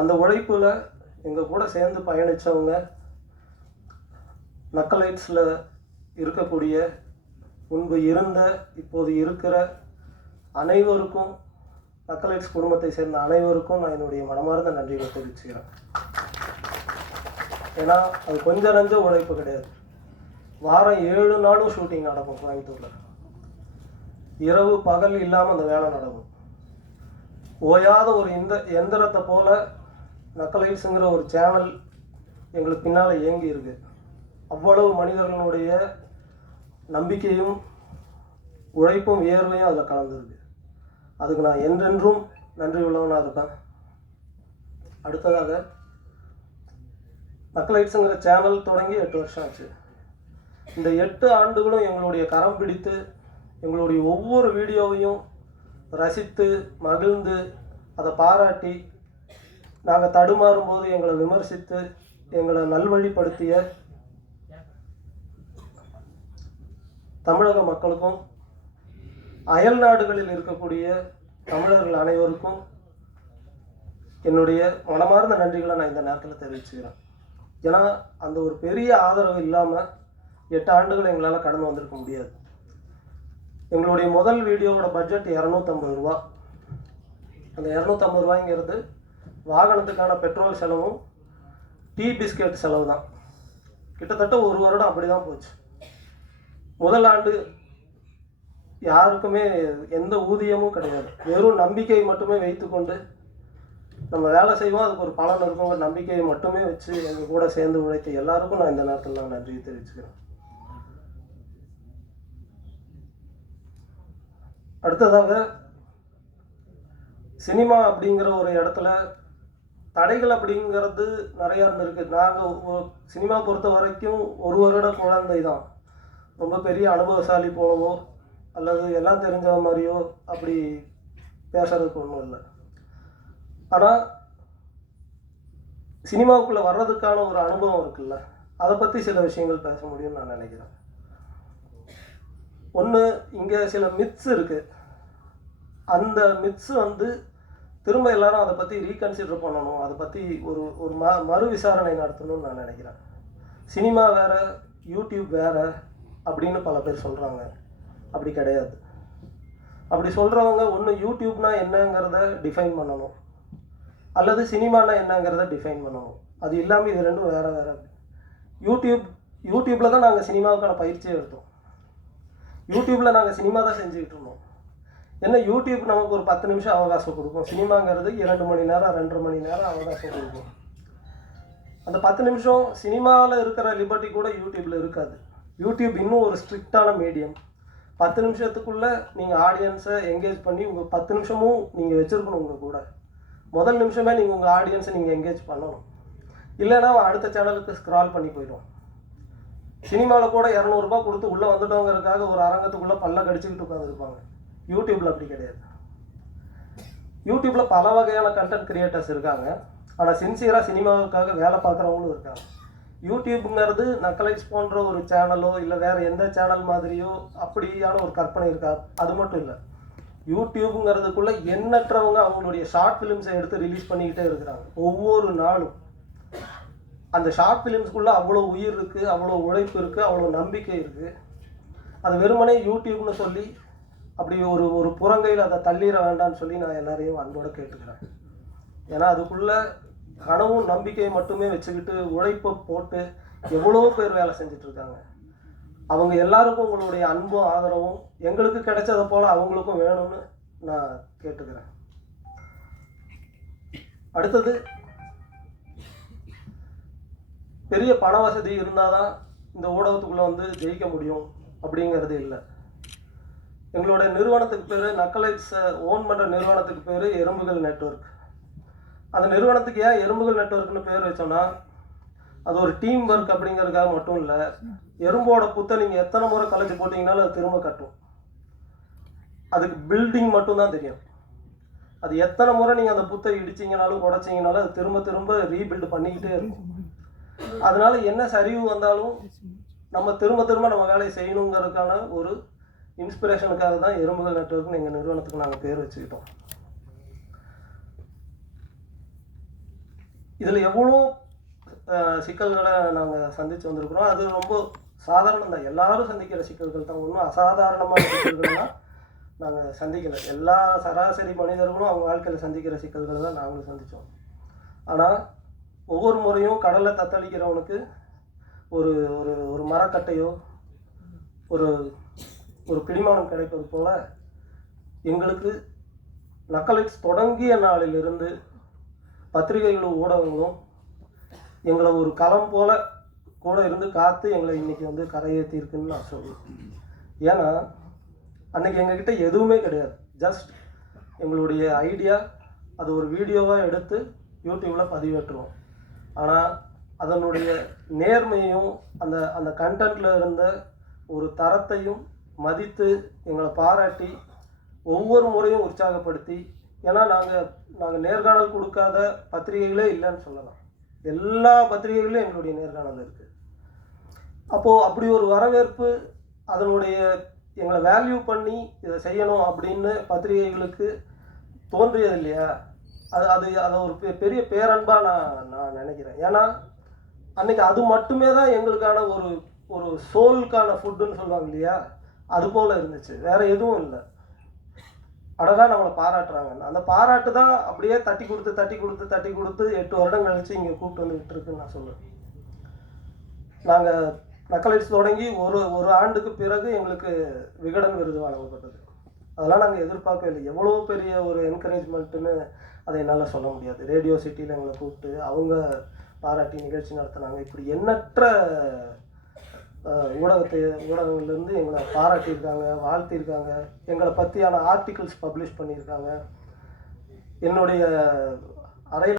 அந்த உழைப்பில் எங்கள் கூட சேர்ந்து பயணித்தவங்க நக்கலைட்ஸில் இருக்கக்கூடிய முன்பு இருந்த இப்போது இருக்கிற அனைவருக்கும் நக்கலைட்ஸ் குடும்பத்தை சேர்ந்த அனைவருக்கும் நான் என்னுடைய மனமார்ந்த நன்றிகளை தெரிவிச்சுக்கிறேன். ஏன்னா அது கொஞ்சம் நஞ்ச உழைப்பு கிடையாது. வாரம் ஏழு நாளும் ஷூட்டிங் நடக்கும் கோயம்புத்தூரில். இரவு பகல் இல்லாமல் அந்த வேலை நடக்கும். ஓயாத ஒரு இந்த எந்திரத்தை போல நக்கலைட்ஸுங்கிற ஒரு சேனல் எங்களுக்கு பின்னால் இயங்கி இருக்கு. அவ்வளவு மனிதர்களுடைய நம்பிக்கையும் உழைப்பும் வியர்வையும் அதில் கலந்துருக்கு. அதுக்கு நான் என்றென்றும் நன்றி உள்ளவனாக இருப்பேன். அடுத்ததாக நக்கலைட்ஸுங்கிற சேனல் தொடங்கி எட்டு வருஷம் ஆச்சு. இந்த எட்டு ஆண்டுகளும் எங்களுடைய கரம் பிடித்து எங்களுடைய ஒவ்வொரு வீடியோவையும் ரசித்து மகிழ்ந்து அதை பாராட்டி நாங்கள் தடுமாறும் போது எங்களை விமர்சித்து எங்களை நல்வழிப்படுத்திய தமிழக மக்களுக்கும் அயல் நாடுகளில் இருக்கக்கூடிய தமிழர்கள் அனைவருக்கும் என்னுடைய மனமார்ந்த நன்றிகளை நான் இந்த நேரத்தில் தெரிவிச்சுக்கிறேன். ஏன்னா அந்த ஒரு பெரிய ஆதரவு இல்லாமல் எட்டு ஆண்டுகள் எங்களால் கடந்து வந்திருக்க முடியாது. எங்களுடைய முதல் வீடியோவோட பட்ஜெட் இரநூத்தம்பது ரூபா. அந்த இரநூத்தம்பது ரூபாய்ங்கிறது வாகனத்துக்கான பெட்ரோல் செலவும் டீ பிஸ்கெட் செலவு தான் கிட்டத்தட்ட ஒரு வருடம் அப்படி தான் போச்சு. முதல் ஆண்டு யாருக்குமே எந்த ஊதியமும் கிடையாது. வெறும் நம்பிக்கை மட்டுமே வைத்துக்கொண்டு நம்ம வேலை செய்வோம். அதுக்கு ஒரு பலன் இருக்குங்கிற நம்பிக்கையை மட்டுமே வச்சு எங்கள் கூட சேர்ந்து உழைத்த எல்லாருக்கும் நான் இந்த நேரத்தில் நான் நன்றி தெரிவிச்சுக்கிறேன். அடுத்ததாக சினிமா அப்படிங்கிற ஒரு இடத்துல தடைகள் அப்படிங்கிறது நிறையா இருந்திருக்கு. நாங்கள் சினிமா பொறுத்த வரைக்கும் ஒரு வருட குழந்தை தான். ரொம்ப பெரிய அனுபவசாலி போலவோ அல்லது எல்லாம் தெரிஞ்ச மாதிரியோ அப்படி பேசுறதுக்கு ஒன்றும் இல்லை. ஆனால் சினிமாவுக்குள்ளே வர்றதுக்கான ஒரு அனுபவம் இருக்குல்ல அதை பற்றி சில விஷயங்கள் பேச முடியும்னு நான் நினைக்கிறேன். ஒன்று இங்கே சில மித்ஸ் இருக்குது அந்த மித்ஸ் வந்து திரும்ப எல்லாரும் அதை பற்றி ரீகன்சிடர் பண்ணணும். அதை பற்றி ஒரு ஒரு ம மறு விசாரணை நடத்தணும்னு நான் நினைக்கிறேன். சினிமா வேற யூடியூப் வேற அப்படின்னு பல பேர் சொல்கிறாங்க அப்படி கிடையாது. அப்படி சொல்கிறவங்க ஒன்று யூடியூப்னா என்னங்கிறத டிஃபைன் பண்ணணும். அல்லது சினிமானா என்னங்கிறத டிஃபைன் பண்ணணும். அது இல்லாமல் இது ரெண்டும் வேறு வேறு. யூடியூப் யூடியூப்பில் தான் நாங்கள் சினிமாவுக்கான பயிற்சியை எடுத்தோம். யூடியூப்பில் நாங்கள் சினிமா தான் செஞ்சுக்கிட்டு இருந்தோம். என்ன யூடியூப் நமக்கு ஒரு பத்து நிமிஷம் அவகாசம் கொடுக்கும். சினிமாங்கிறது இரண்டு மணி நேரம் ரெண்டரை மணி நேரம் அவகாசம் கொடுக்கும். அந்த பத்து நிமிஷம் சினிமாவில் இருக்கிற லிபர்ட்டி கூட யூடியூப்பில் இருக்காது. யூடியூப் இன்னும் ஒரு ஸ்ட்ரிக்டான மீடியம் பத்து நிமிஷத்துக்குள்ளே நீங்கள் ஆடியன்ஸை என்கேஜ் பண்ணி உங்கள் பத்து நிமிஷமும் நீங்கள் வச்சுருக்கணும் உங்கள் கூட. முதல் நிமிஷமே நீங்கள் உங்கள் ஆடியன்ஸை நீங்கள் என்கேஜ் பண்ணணும். இல்லைன்னா அவன் அடுத்த சேனலுக்கு ஸ்க்ரால் பண்ணி போயிடும். சினிமாவில் கூட இரநூறுபா கொடுத்து உள்ளே வந்துட்டவங்கிறதுக்காக ஒரு அரங்கத்துக்குள்ளே பல்ல கடிச்சிக்கிட்டு உட்காந்துருப்பாங்க யூடியூப்பில் அப்படி கிடையாது. யூடியூப்பில் பல வகையான கண்டென்ட் கிரியேட்டர்ஸ் இருக்காங்க. ஆனால் சின்சியராக சினிமாவுக்காக வேலை பார்க்குறவங்களும் இருக்காங்க. யூடியூப்புங்கிறது நக்கலைஸ் போன்ற ஒரு சேனலோ இல்லை வேறு எந்த சேனல் மாதிரியோ அப்படியான ஒரு கற்பனை இருக்கா? அது மட்டும் இல்லை. யூடியூப்புங்கிறதுக்குள்ளே எண்ணற்றவங்க அவங்களுடைய ஷார்ட் ஃபிலிம்ஸை எடுத்து ரிலீஸ் பண்ணிக்கிட்டே இருக்கிறாங்க. ஒவ்வொரு நாளும். அந்த ஷார்ட் ஃபிலிம்ஸ்குள்ளே அவ்வளோ உயிர் இருக்குது அவ்வளோ உழைப்பு இருக்குது அவ்வளோ நம்பிக்கை இருக்குது அது வெறுமனே யூடியூப்னு சொல்லி அப்படி ஒரு ஒரு புறங்கையில் அதை தள்ளிட வேண்டாம்னு சொல்லி நான் எல்லாரையும் அன்போடு கேட்டுக்கிறேன். ஏன்னா அதுக்குள்ளே கனவும் நம்பிக்கையை மட்டுமே வச்சுக்கிட்டு உழைப்பை போட்டு எவ்வளோ பேர் வேலை செஞ்சுட்டு இருக்காங்க. அவங்க எல்லாருக்கும் உங்களுடைய அன்பும் ஆதரவும் எங்களுக்கு கிடைச்சதை போல் அவங்களுக்கும் வேணும்னு நான் கேட்டுக்கிறேன். அடுத்தது பெரிய பண வசதி இருந்தால் தான் இந்த ஊடகத்துக்குள்ளே வந்து ஜெயிக்க முடியும் அப்படிங்கிறது இல்லை. எங்களோட நிறுவனத்துக்கு பேர் நக்கலைட்ஸ் ஓன் பண்ணுற நிறுவனத்துக்கு பேர் எறும்புகள் நெட்வொர்க். அந்த நிறுவனத்துக்கு ஏன் எறும்புகள் நெட்ஒர்க்னு பேர் வச்சோன்னா அது ஒரு டீம் ஒர்க் அப்படிங்கிறதுக்காக மட்டும் இல்லை எறும்போட புத்தை நீங்கள் எத்தனை முறை கலைச்சு போட்டிங்கனாலும் அது திரும்ப கட்டும். அதுக்கு பில்டிங் மட்டும்தான் தெரியும். அது எத்தனை முறை நீங்கள் அந்த புத்தை இடிச்சிங்கனாலும் உடச்சிங்கனாலும் அது திரும்ப திரும்ப ரீபில்டு பண்ணிக்கிட்டே இருக்கும். அதனால என்ன சரிவு வந்தாலும் நம்ம திரும்ப திரும்ப நம்ம வேலையை செய்யணுங்கிறதுக்கான ஒரு இன்ஸ்பிரேஷனுக்காக தான் எறும்புகள் நெட்ஒர்க்னு எங்கள் நிறுவனத்துக்கு நாங்கள் பேர் வச்சுக்கிட்டோம். இதில் எவ்வளோ சிக்கல்களை நாங்கள் சந்தித்து வந்திருக்கிறோம். அது ரொம்ப சாதாரணம் தான். எல்லாரும் சந்திக்கிற சிக்கல்கள் தான். ஒன்றும் அசாதாரணமான சிக்கல்கள்லாம் நாங்கள் சந்திக்கலை. எல்லா சராசரி மனிதர்களும் அவங்க வாழ்க்கையில் சந்திக்கிற சிக்கல்களை தான் நாங்களும் சந்தித்தோம் ஆனால் ஒவ்வொரு முறையும் கடலை தத்தளிக்கிறவனுக்கு ஒரு ஒரு ஒரு மரக்கட்டையோ ஒரு ஒரு பிடிமானம் கிடைப்பது போல எங்களுக்கு நக்கலைட்ஸ் தொடங்கிய நாளிலிருந்து பத்திரிகைகளும் ஊடகங்களும் எங்களை ஒரு களம் போல கூட இருந்து காத்து எங்களை இன்றைக்கி வந்து கரையேற்றிருக்குன்னு நான் சொல்லுவேன் ஏன்னா அன்னைக்கு எங்ககிட்ட எதுவுமே கிடையாது. ஜஸ்ட் எங்களுடைய ஐடியா அது ஒரு வீடியோவாக எடுத்து யூடியூப்பில் பதிவேற்றுவோம். ஆனால் அதனுடைய நேர்மையும் அந்த அந்த கண்டென்ட்ல இருந்த ஒரு தரத்தையும் மதித்து எங்களை பாராட்டி ஒவ்வொரு முறையும் உற்சாகப்படுத்தி ஏன்னா நாங்கள் நாங்கள் நேர்காணல் கொடுக்காத பத்திரிகைகளே இல்லைன்னு சொல்லலாம். எல்லா பத்திரிகைகளிலும் எங்களுடைய நேர்காணல் இருக்குது அப்போது அப்படி ஒரு வரவேற்பு அதனுடைய எங்களை வேல்யூ பண்ணி இதை செய்யணும் அப்படின்னு பத்திரிகைகளுக்கு தோன்றியது இல்லையா? அது அது அதை ஒரு பெ- பெரிய பேரன்பாக நான் நான் நினைக்கிறேன். ஏன்னா அன்னைக்கு அது மட்டுமே தான் எங்களுக்கான ஒரு ஒரு சோலுக்கான ஃபுட்டுன்னு சொல்லுவாங்க இல்லையா? அது போல் இருந்துச்சு. வேறு எதுவும் இல்லை. அடடா நம்மளை பாராட்டுறாங்க அந்த பாராட்டு தான் அப்படியே தட்டி கொடுத்து தட்டி கொடுத்து தட்டி கொடுத்து எட்டு வருடம் கழிச்சு இங்கே கூப்பிட்டு வந்து இருக்குன்னு நான் சொல்லுவேன் நாங்கள் நக்கலைட்ஸ் தொடங்கி ஒரு ஒரு ஆண்டுக்கு பிறகு எங்களுக்கு விகடன் விருது வழங்கப்பட்டது. அதெல்லாம் நாங்கள் எதிர்பார்க்கவே இல்லை. எவ்வளோ பெரிய ஒரு என்கரேஜ்மெண்ட்டுன்னு அதை என்னால் சொல்ல முடியாது. ரேடியோ சிட்டியில் எங்களை கூப்பிட்டு அவங்க பாராட்டி நிகழ்ச்சி நடத்துனாங்க. இப்படி எண்ணற்ற ஊடகத்தை ஊடகங்கள்லேருந்து எங்களை பாராட்டியிருக்காங்க வாழ்த்தியிருக்காங்க. எங்களை பற்றியான ஆர்டிகிள்ஸ் பப்ளிஷ் பண்ணியிருக்காங்க. என்னுடைய அறையில்